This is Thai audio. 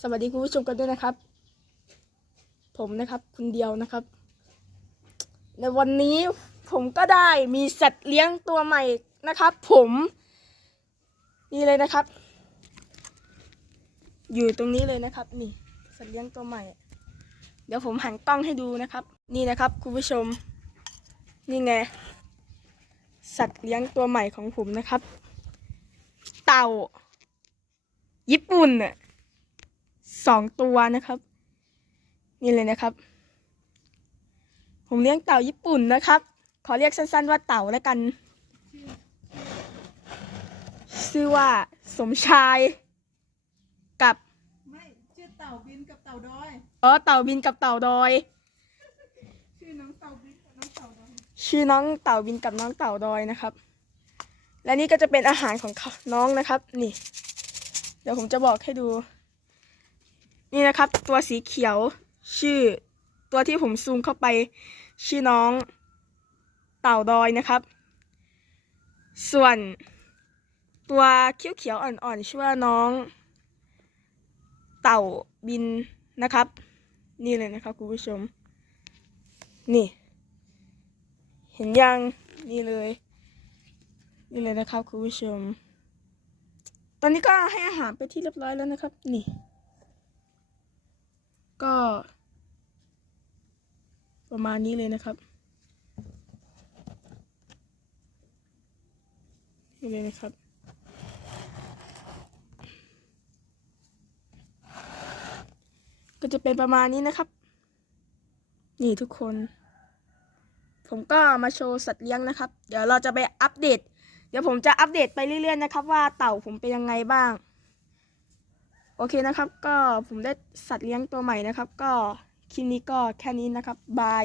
สวัสดีคุณผู้ชมกันด้วยนะครับ ผมนะครับคุณเดียวนะครับ ในวันนี้ผมก็ได้มีสัตว์เลี้ยงตัวใหม่นะครับ ผมนี่เลยนะครับ อยู่ตรงนี้เลยนะครับ นี่สัตว์เลี้ยงตัวใหม่ เดี๋ยวผมหันกล้องให้ดูนะครับ นี่นะครับคุณผู้ชม นี่ไง สัตว์เลี้ยงตัวใหม่ของผมนะครับ เต่า ญี่ปุ่นน่ะ สองตัวนะครับ นี่เลยนะครับ ผมเลี้ยงเต่าญี่ปุ่นนะครับ ขอเรียกสั้นๆว่าเต่าแล้วกัน ชื่อว่าสมชายกับไม่ชื่อเต่าบินกับเต่าดอยเออเต่าบินกับเต่าดอย ชื่อน้องเต่าบินกับน้องเต่าดอยชื่อน้องเต่าบินกับน้องเต่าดอยนะครับ และนี่ก็จะเป็นอาหารของเขาน้องนะครับ นี่ เดี๋ยวผมจะบอกให้ดู นี่นะครับ ตัวสีเขียวชื่อ ตัวที่ผมซูมเข้าไป ชื่อน้องเต่าดอยนะครับ ส่วนตัวเขียวเขียวอ่อนๆชื่อว่าน้อง เต่าบินนะครับ นี่เลยนะครับคุณผู้ชม นี่ เห็นยังนี่เลย นี่เลยนะครับคุณผู้ชม ตอนนี้ก็ให้อาหารไปที่เรียบร้อยแล้วนะครับ นี่ ก็ ประมาณนี้เลยนะครับนี่เลยนะครับ ก็จะเป็นประมาณนี้นะครับ นี่ทุกคน ผมก็มาโชว์สัตว์เลี้ยงนะครับ เดี๋ยวเราจะไปอัปเดต เดี๋ยวผมจะอัปเดตไปเรื่อยๆนะครับ ว่าเต่าผมเป็นยังไงบ้าง โอเคนะครับ ก็ผมได้สัตว์เลี้ยงตัวใหม่นะครับ ก็คลิปนี้ก็แค่นี้นะครับบาย